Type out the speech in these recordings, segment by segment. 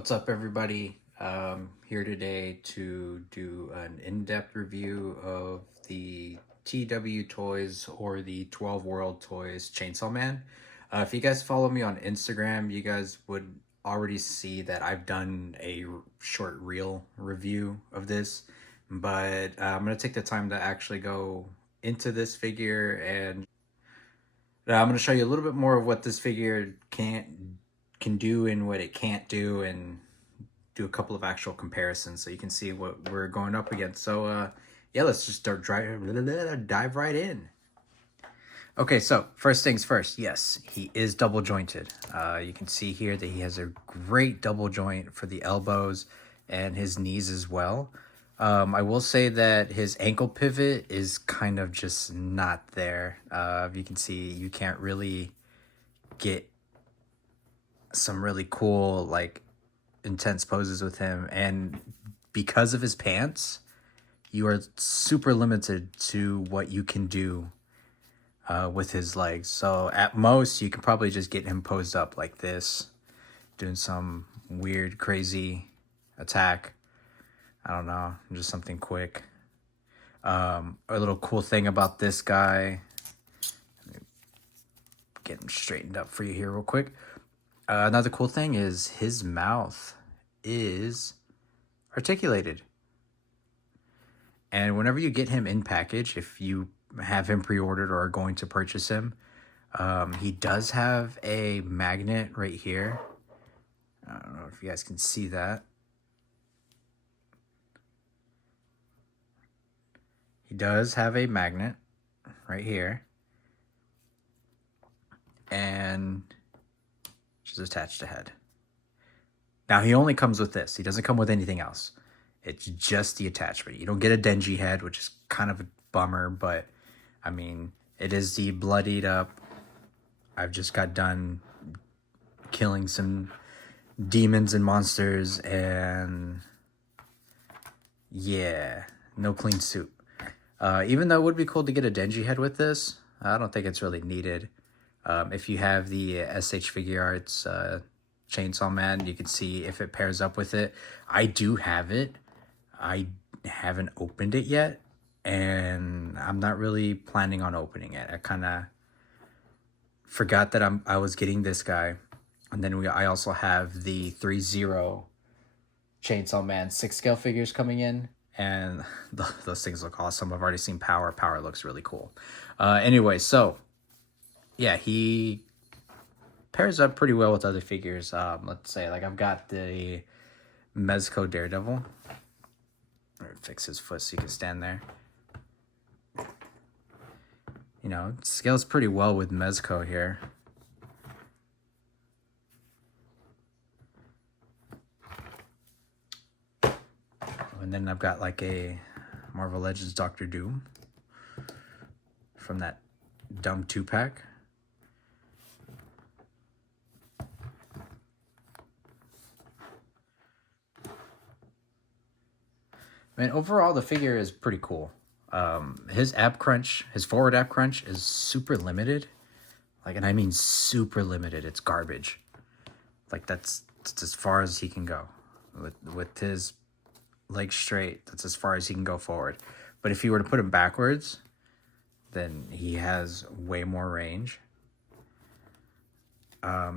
What's up, everybody? Here today to do an in-depth review of the TWToys or the 12 World Toys Chainsaw Man. If you guys follow me on Instagram, you guys would already see that I've done a short reel review of this, but I'm going to take the time to actually go into this figure, and I'm going to show you a little bit more of what this figure can do and what it can't do, and do a couple of actual comparisons so you can see what we're going up against. So yeah, let's just dive right in. Okay, so first things first, yes, he is double jointed. You can see here that he has a great double joint for the elbows and his knees as well. I will say that his ankle pivot is kind of just not there. You can see you can't really get some really cool, like, intense poses with him, and because of his pants, you are super limited to what you can do with his legs. So at most, you can probably just get him posed up like this, doing some weird, crazy attack. I don't know, just something quick. A little cool thing about this guy, get him straightened up for you here real quick. Another cool thing is his mouth is articulated. And whenever you get him in package, if you have him pre-ordered or are going to purchase him, he does have a magnet right here. I don't know if you guys can see that. He does have a magnet right here. And just attached to head. Now, he only comes with this. He doesn't come with anything else. It's just the attachment. You don't get a Denji head, which is kind of a bummer, but I mean, it is the bloodied up. I've just got done killing some demons and monsters, and yeah, no clean soup. Even though it would be cool to get a Denji head with this, I don't think it's really needed. If you have the SH Figure Arts Chainsaw Man, you can see if it pairs up with it. I do have it. I haven't opened it yet, and I'm not really planning on opening it. I kind of forgot that I was getting this guy, and then I also have the 3-0 Chainsaw Man 6 scale figures coming in, and those things look awesome. I've already seen Power. Power looks really cool. Anyway, so yeah, he pairs up pretty well with other figures. Let's say, like, I've got the Mezco Daredevil. Fix his foot so you can stand there. You know, it scales pretty well with Mezco here. And then I've got like a Marvel Legends Doctor Doom from that dumb 2-pack. I mean, overall, the figure is pretty cool. His ab crunch, his forward ab crunch is super limited. Like, and I mean super limited. It's garbage. Like, that's as far as he can go. With his legs straight, that's as far as he can go forward. But if you were to put him backwards, then he has way more range.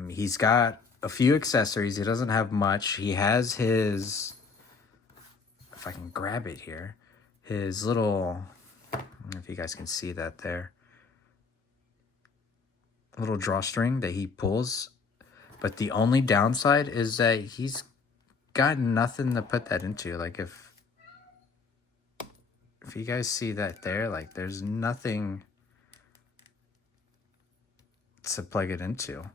He's got a few accessories. He doesn't have much. He has his, if I can grab it here, his little, I don't know if you guys can see that there, little drawstring that he pulls. But the only downside is that he's got nothing to put that into. Like, if you guys see that there, like, there's nothing to plug it into,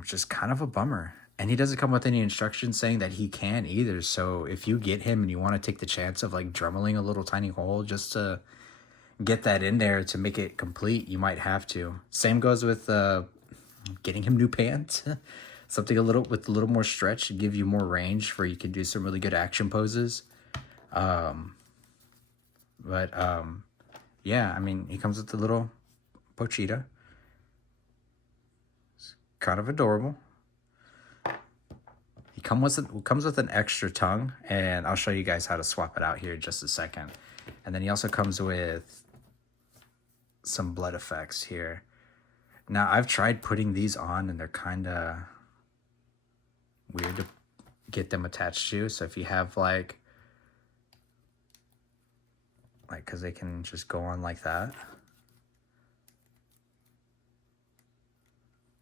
which is kind of a bummer. And he doesn't come with any instructions saying that he can either. So if you get him and you want to take the chance of, like, drummeling a little tiny hole just to get that in there to make it complete, you might have to. Same goes with getting him new pants. Something with a little more stretch to give you more range where you can do some really good action poses. Yeah, I mean, he comes with the little Pochita. It's kind of adorable. comes with an extra tongue, and I'll show you guys how to swap it out here in just a second. And then he also comes with some blood effects here. Now, I've tried putting these on, and they're kind of weird to get them attached to. So if you have like, because they can just go on like that.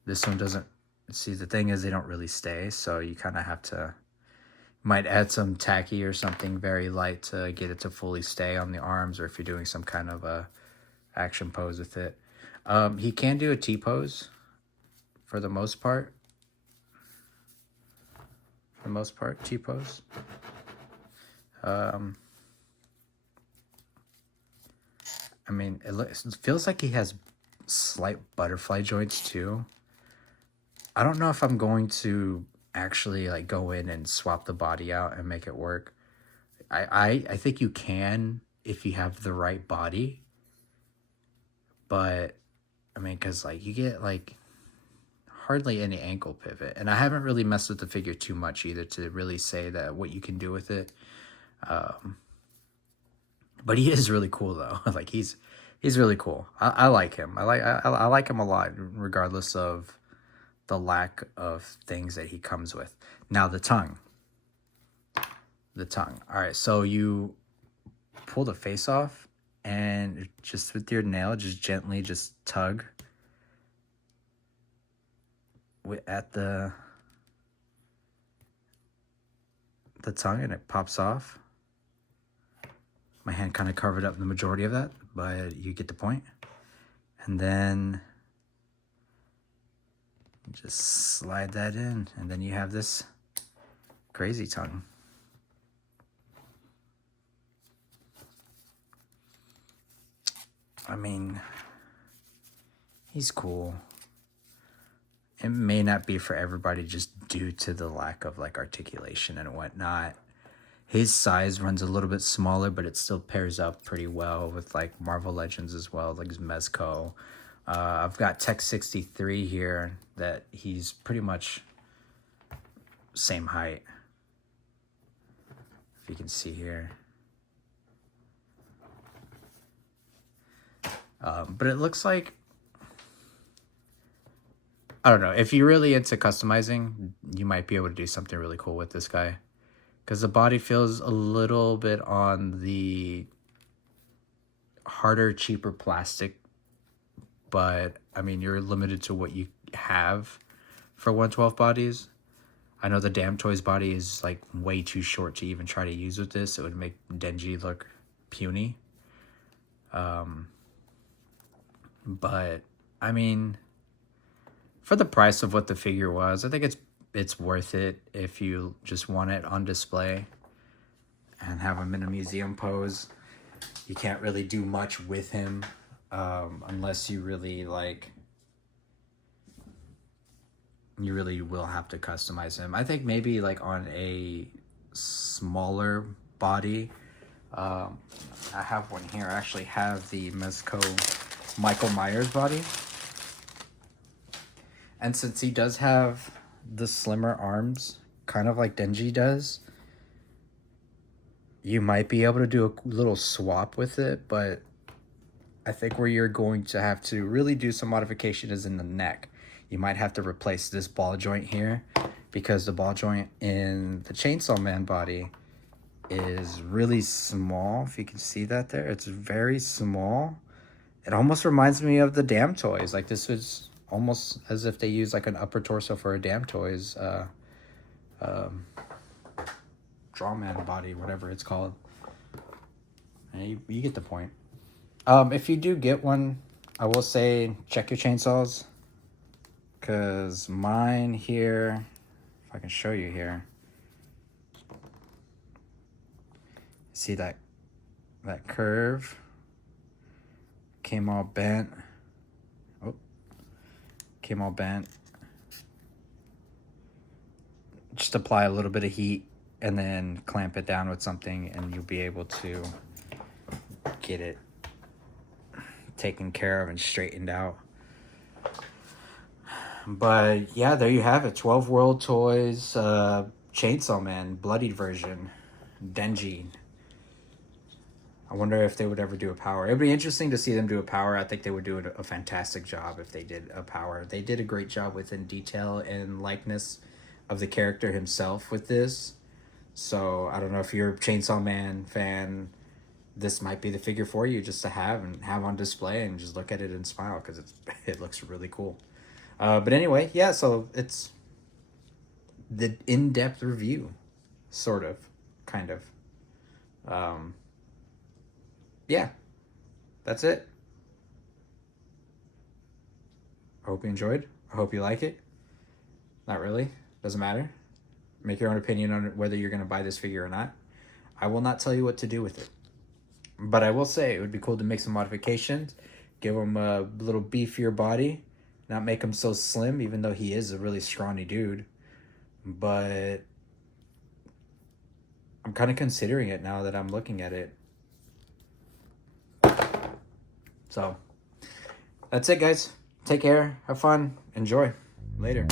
This one doesn't. See, the thing is, they don't really stay, so you kind of have to, might add some tacky or something very light to get it to fully stay on the arms, or if you're doing some kind of a action pose with it. He can do a T-pose for the most part. T-pose. I mean, it feels like he has slight butterfly joints too. I don't know if I'm going to actually like go in and swap the body out and make it work. I think you can if you have the right body. But I mean, because like you get like hardly any ankle pivot, and I haven't really messed with the figure too much either to really say that what you can do with it. But he is really cool though. Like he's really cool. I like him. I like him a lot, regardless of the lack of things that he comes with. Now the tongue. All right, so you pull the face off, and just with your nail, just gently just tug at the tongue, and it pops off. My hand kind of covered up the majority of that, but you get the point. And then just slide that in, and then you have this crazy tongue. I mean, he's cool. It may not be for everybody just due to the lack of like articulation and whatnot. His size runs a little bit smaller, but it still pairs up pretty well with like Marvel Legends as well, like Mezco. I've got Tech 63 here that he's pretty much same height. If you can see here. But it looks like, I don't know, if you're really into customizing, you might be able to do something really cool with this guy. Because the body feels a little bit on the harder, cheaper plastic. But, I mean, you're limited to what you have for 112 bodies. I know the Damn Toys body is, like, way too short to even try to use with this. It would make Denji look puny. But, I mean, for the price of what the figure was, I think it's worth it if you just want it on display and have him in a museum pose. You can't really do much with him unless you really like, you really will have to customize him. I think maybe like on a smaller body. I have one here. I actually have the Mezco Michael Myers body. And since he does have the slimmer arms, kind of like Denji does, you might be able to do a little swap with it, but I think where you're going to have to really do some modification is in the neck. You might have to replace this ball joint here, because the ball joint in the Chainsaw Man body is really small. If you can see that there, it's very small. It almost reminds me of the Damn Toys. Like, this was almost as if they used like an upper torso for a Damn Toys Drawman body, whatever it's called. And you get the point. If you do get one, I will say check your chainsaws, because mine here, if I can show you here, see that curve came all bent. Came all bent. Just apply a little bit of heat and then clamp it down with something, and you'll be able to get it taken care of and straightened out. But yeah, there you have it. 12 World Toys, Chainsaw Man, bloodied version, Denji. I wonder if they would ever do a power. It would be interesting to see them do a power. I think they would do a fantastic job if they did a power. They did a great job within detail and likeness of the character himself with this. So I don't know if you're a Chainsaw Man fan, this might be the figure for you just to have and have on display and just look at it and smile because it looks really cool. But anyway, yeah, so it's the in-depth review, sort of, kind of. Um, yeah, that's it. I hope you enjoyed. I hope you like it. Not really. Doesn't matter. Make your own opinion on whether you're going to buy this figure or not. I will not tell you what to do with it. But I will say it would be cool to make some modifications. Give him a little beefier body. Not make him so slim, even though he is a really scrawny dude. But I'm kind of considering it now that I'm looking at it. So, that's it, guys. Take care. Have fun. Enjoy. Later.